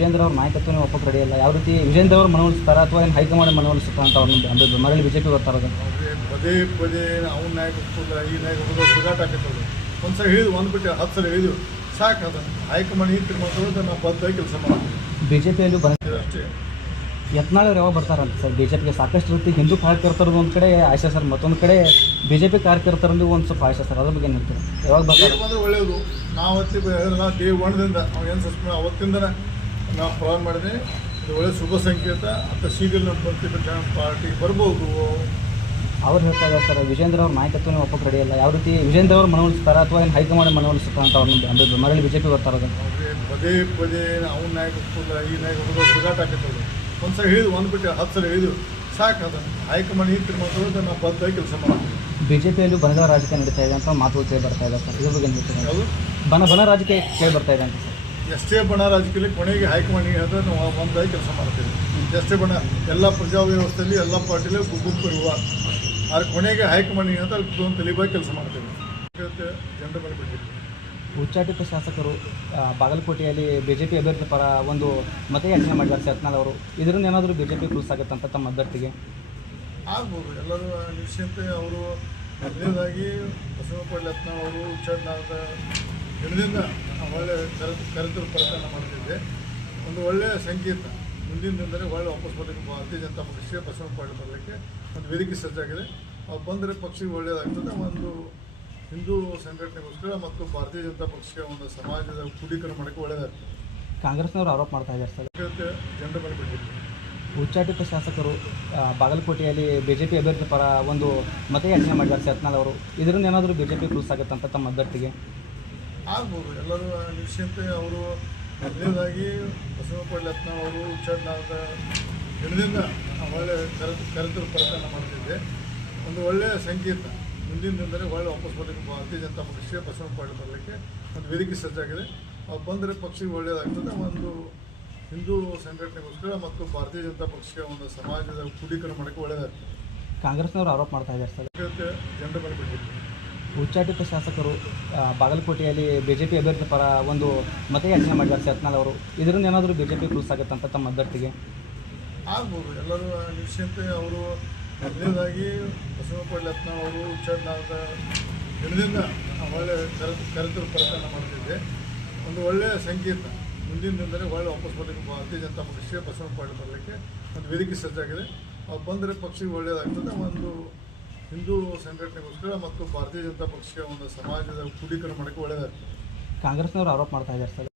ವಿಜೇಂದ್ರ ಅವ್ರ ನಾಯಕತ್ವನೇ ಒಪ್ಪಕ್ಕೆ ರೆಡಿ ಇಲ್ಲ. ಯಾವ ರೀತಿ ವಿಜೇಂದ್ರ ಅವ್ರು ಮನವೊಲಿಸ್ತಾರೆ ಅಥವಾ ಏನು ಹೈಕಮಾಂಡ್ ಮನವೊಲಿಸುತ್ತಾ ಅಂತ ಅವ್ರನ್ನ ಮರಳಿ ಬಿಜೆಪಿ ಬರ್ತಾರೋದು ಪದೇ ಪದೇ ಅವ್ನ ನಾಯಕತ್ವದ ಈ ನಾಯಕತ್ವದ ಸುಗಾಟ ಹಾಕಿರ್ತದೆ. ಒಂದು ಸಲ ಹೇಳಿದ್ವಿ, ಒಂದು ಬಿಟ್ಟು 10 ಸಲ ಹೇಳಿದ್ವಿ, ಸಾಕು. ಅದನ್ನು ಹೈಕಮಾಂಡ್ ಈ ತಿರ್ಮಾಡ್ತಾರೆ, ನಾವು ಬದ್ಧಾಗಿ ಕೆಲಸ ಮಾಡೋದು. ಬಿಜೆಪಿಯಲ್ಲೂ ಅಷ್ಟೇ. ಯತ್ನಾಳ್ ಅವ್ರು ಯಾವಾಗ ಬರ್ತಾರಂತ ಸರ್? ಬಿಜೆಪಿಗೆ ಸಾಕಷ್ಟು ರೀತಿ ಹಿಂದೂ ಕಾರ್ಯಕರ್ತರದ್ದು ಒಂದು ಕಡೆ ಆಶೆ ಸರ್, ಮತ್ತೊಂದು ಕಡೆ ಬಿಜೆಪಿ ಕಾರ್ಯಕರ್ತರಲ್ಲಿ ಒಂದು ಸ್ವಲ್ಪ ಆಶೆ ಸರ್. ಅದ್ರ ಬಗ್ಗೆ ಏನು ಹೇಳ್ತೀರಾ? ಯಾವಾಗ ಬರ್ತಾರೆ ಬಂದರೆ ಒಳ್ಳೆಯದು. ನಾವು ಡೇ 1ದಿಂದ ನಾವು ಏನು ಸಸ್ಪೆಂಡ್ ಅವತ್ತಿಂದ ನಾವು ಪ್ರಾರಂಭ ಮಾಡಿದ್ವಿ. ಇದು ಒಳ್ಳೆಯ ಶುಭ ಸಂಕೇತ. ಅಂತ ಶೀಘ್ರ ನಮ್ಮ ಪ್ರತಿಪಕ್ಷ ಪಾರ್ಟಿ ಬರ್ಬೋದು. ಅವ್ರು ಹೇಳ್ತಾ ಇದ್ದಾರೆ ಸರ್, ವಿಜೇಂದ್ರ ಅವ್ರ ನಾಯಕತ್ವನೇ ಒಪ್ಪಕ್ಕೆ ರೆಡಿ ಇಲ್ಲ. ಯಾವ ರೀತಿ ವಿಜೇಂದ್ರ ಅವ್ರು ಮನವೊಲಿಸ್ತಾರೆ ಅಥವಾ ಏನು ಹೈಕಮಾಂಡ್ ಮನವೊಲಿಸುತ್ತಾ ಅಂತ ಅವ್ರನ್ನ ಮರಳಿ ಬಿಜೆಪಿ ಬರ್ತಾರೋದು ಪದೇ ಪದೇ ಅವ್ನ ನಾಯಕತ್ವದ ಈ ನಾಯಕತ್ವದ ಸುಗಾಟ ಹಾಕಿರ್ತದೆ. ಒಂದು ಸಲ ಹೇಳಿದ್ವಿ, ಒಂದು ಬಿಟ್ಟು 10 ಸಲ ಹೇಳಿದ್ವಿ, ಸಾಕು. ಅದನ್ನು ಹೈಕಮಾಂಡ್ ಈ ತಿರ್ಮಾಡ್ತಾರೆ, ನಾವು ಬದ್ಧಾಗಿ ಕೆಲಸ ಮಾಡೋದು. ಬಿಜೆಪಿಯಲ್ಲೂ ಬಣಗಳ ರಾಜಕೀಯ ನಡೀತಾ ಇದೆ ಅಂತ ಮಾತುಗಳು ಕೇಳಿ ಬರ್ತಾ ಇದೆ ಸರ್. ಇದ್ರ ಬಗ್ಗೆ ಏನು ಹೇಳ್ತೀರಾ? ಯಾವುದು ಬಣ ರಾಜಕೀಯ ಕೇಳಿ ಬರ್ತಾ ಇದೆ ಅಂತ ಸರ್. ಎಷ್ಟೇ ಬಣ ರಾಜಕೀಯದಲ್ಲಿ ಕೊನೆಗೆ ಹೈಕಮಾಂಡಿಗೆ ಹೇಳಿದ್ರೆ ನಾವು ಒಂದಾಗಿ ಕೆಲಸ ಮಾಡ್ತೀವಿ. ಎಷ್ಟೇ ಬಣ ಎಲ್ಲ ಪ್ರಜಾವ್ಯವಸ್ಥೆಯಲ್ಲಿ ಎಲ್ಲ ಪಾರ್ಟಿಲೇ ಗುಂಪು ಇರುವ, ಆದ್ರೆ ಕೊನೆಗೆ ಹೈಕಮಾಂಡಿಗೆ ಹೇಳಿದ್ರೆ ಅಲ್ಲಿ ಒಂದು ತಲೆಬಾಗಿ ಕೆಲಸ ಮಾಡ್ತೀವಿ. ಜನರ ಮೇಲೆ ಬಿಟ್ಟಿದ್ದೀವಿ. ಉಚ್ಚಾಟಿತ ಶಾಸಕರು ಬಾಗಲಕೋಟೆಯಲ್ಲಿ ಬಿಜೆಪಿ ಅಭ್ಯರ್ಥಿ ಪರ ಒಂದು ಮತಯಾಚನೆ ಮಾಡಿದ್ದಾರೆ ಸರ್ ಯತ್ನಾಳ್ ಅವರು. ಇದರಿಂದ ಏನಾದರೂ ಬಿಜೆಪಿ ಕ್ರೂಸ್ ಆಗುತ್ತಂತ ತಮ್ಮ ಅಭ್ಯರ್ಥಿಗೆ ಆಗ್ಬೋದು. ಎಲ್ಲರೂ ನಿಶ್ಚಿಂತೆ. ಅವರು ಮೊದಲನೇದಾಗಿ ಬಸವಪ್ಪ ಯತ್ನಾಳ್ ಅವರು ಉಚ್ಚಾಟನಾದ ದಿನದಿಂದ ಒಳ್ಳೆಯ ಕರೆತರು ಪ್ರಯತ್ನ ಮಾಡ್ತಿದ್ದೆ. ಒಂದು ಒಳ್ಳೆಯ ಸಂಕೇತ. ಮುಂದಿನ ದಿನದಲ್ಲಿ ಒಳ್ಳೆ ವಾಪಸ್ ಬರಲಿಕ್ಕೆ ಭಾರತೀಯ ಜನತಾ ಪಕ್ಷಕ್ಕೆ ಬಸವಪ್ಪ ಬರಲಿಕ್ಕೆ ಒಂದು ವೇದಿಕೆ ಸಜ್ಜಾಗಿದೆ. ಅವ್ರು ಬಂದರೆ ಪಕ್ಷಕ್ಕೆ ಒಳ್ಳೆಯದಾಗ್ತದೆ. ಒಂದು ಹಿಂದೂ ಸಂಘಟನೆಗೋಸ್ಕರ ಮತ್ತು ಭಾರತೀಯ ಜನತಾ ಪಕ್ಷಕ್ಕೆ ಒಂದು ಸಮಾಜದ ಕ್ರೋಢೀಕರಣ ಮಾಡೋಕ್ಕೆ ಒಳ್ಳೆಯದಾಗ್ತದೆ. ಕಾಂಗ್ರೆಸ್ನವರು ಆರೋಪ ಮಾಡ್ತಾ ಇದ್ದಾರೆ ಸರ್, ಜನರ ಮೇಲೆ ಬಿಟ್ಟಿದ್ದೀವಿ. ಉಚ್ಚಾಟಿತ ಶಾಸಕರು ಬಾಗಲಕೋಟೆಯಲ್ಲಿ ಬಿಜೆಪಿ ಅಭ್ಯರ್ಥಿ ಪರ ಒಂದು ಮತಯಾಚನೆ ಮಾಡಿದ್ದಾರೆ ಸರ್ ಯತ್ನಾಳ್ ಅವರು. ಇದರಿಂದ ಏನಾದರೂ ಬಿಜೆಪಿ ಕ್ರೂಸ್ ಆಗುತ್ತಂತ ತಮ್ಮ ಅಭ್ಯರ್ಥಿಗೆ ಆಗ್ಬೋದು. ಎಲ್ಲರೂ ನಿಶ್ಚಿಂತೆ. ಅವರು ಮೊದಲನೇದಾಗಿ ಬಸವಪ್ಪ ಯತ್ನಾಳ್ ಅವರು ಉಚ್ಚಾಟನಾದ ದಿನದಿಂದ ಒಳ್ಳೆಯ ಕರೆತರು ಪ್ರಯತ್ನ ಮಾಡ್ತಿದ್ದೆ. ಒಂದು ಒಳ್ಳೆಯ ಸಂಕೇತ. ಮುಂದಿನ ದಿನದಲ್ಲಿ ಒಳ್ಳೆ ವಾಪಸ್ ಬರಲಿಕ್ಕೆ ಭಾರತೀಯ ಜನತಾ ಪಕ್ಷಕ್ಕೆ ಬಸವಪ್ಪ ಬರಲಿಕ್ಕೆ ಒಂದು ವೇದಿಕೆ ಸಜ್ಜಾಗಿದೆ. ಅವ್ರು ಬಂದರೆ ಪಕ್ಷಕ್ಕೆ ಒಳ್ಳೆಯದಾಗ್ತದೆ. ಒಂದು ಹಿಂದೂ ಸಂಘಟನೆಗೋಸ್ಕರ ಮತ್ತು ಭಾರತೀಯ ಜನತಾ ಪಕ್ಷಕ್ಕೆ ಒಂದು ಸಮಾಜದ ಕ್ರೋಢೀಕರಣ ಮಾಡೋಕ್ಕೆ ಒಳ್ಳೆಯದಾಗ್ತದೆ. ಕಾಂಗ್ರೆಸ್ನವರು ಆರೋಪ ಮಾಡ್ತಾ ಇದ್ದಾರೆ ಸರ್, ಜನರ ಮೇಲೆ ಬಿಟ್ಟಿದ್ದೀವಿ. ಉಚ್ಚಾಟಿತ ಶಾಸಕರು ಬಾಗಲಕೋಟೆಯಲ್ಲಿ ಬಿಜೆಪಿ ಅಭ್ಯರ್ಥಿ ಪರ ಒಂದು ಮತಯಾಚನೆ ಮಾಡಿದ್ದಾರೆ ಸರ್ ಯತ್ನಾಳ್ ಅವರು. ಇದರಿಂದ ಏನಾದರೂ ಬಿಜೆಪಿ ಕ್ರೂಸ್ ಆಗುತ್ತಂತ ತಮ್ಮ ಅಭ್ಯರ್ಥಿಗೆ ಆಗ್ಬೋದು. ಎಲ್ಲರೂ ನಿಶ್ಚಿಂತೆ. ಅವರು ಮೊದಲನೇದಾಗಿ ಬಸವಪ್ಪ ಯತ್ನಾಳ್ ಅವರು ಉಚ್ಚಾಟನಾದ ದಿನದಿಂದ ಒಳ್ಳೆಯ ಕರೆತರು ಪ್ರಯತ್ನ ಮಾಡ್ತಿದ್ದೆ. ಒಂದು ಒಳ್ಳೆಯ ಸಂಕೇತ. ಮುಂದಿನ ದಿನದಲ್ಲಿ ಒಳ್ಳೆ ವಾಪಸ್ ಬರಲಿಕ್ಕೆ ಭಾರತೀಯ ಜನತಾ ಪಕ್ಷಕ್ಕೆ ಬಸವಪ್ಪ ಬರಲಿಕ್ಕೆ ಒಂದು ವೇದಿಕೆ ಸಜ್ಜಾಗಿದೆ. ಅವ್ರು ಬಂದರೆ ಪಕ್ಷಕ್ಕೆ ಒಳ್ಳೆಯದಾಗ್ತದೆ. ಒಂದು ಹಿಂದೂ ಸಂಘಟನೆಗೋಸ್ಕರ ಮತ್ತು ಭಾರತೀಯ ಜನತಾ ಪಕ್ಷಕ್ಕೆ ಒಂದು ಸಮಾಜದ ಕ್ರೋಢೀಕರಣ ಮಾಡೋಕ್ಕೆ ಒಳ್ಳೆಯದಾಗ್ತದೆ. ಕಾಂಗ್ರೆಸ್ನವರು ಆರೋಪ ಮಾಡ್ತಾ ಇದ್ದಾರೆ ಸರ್,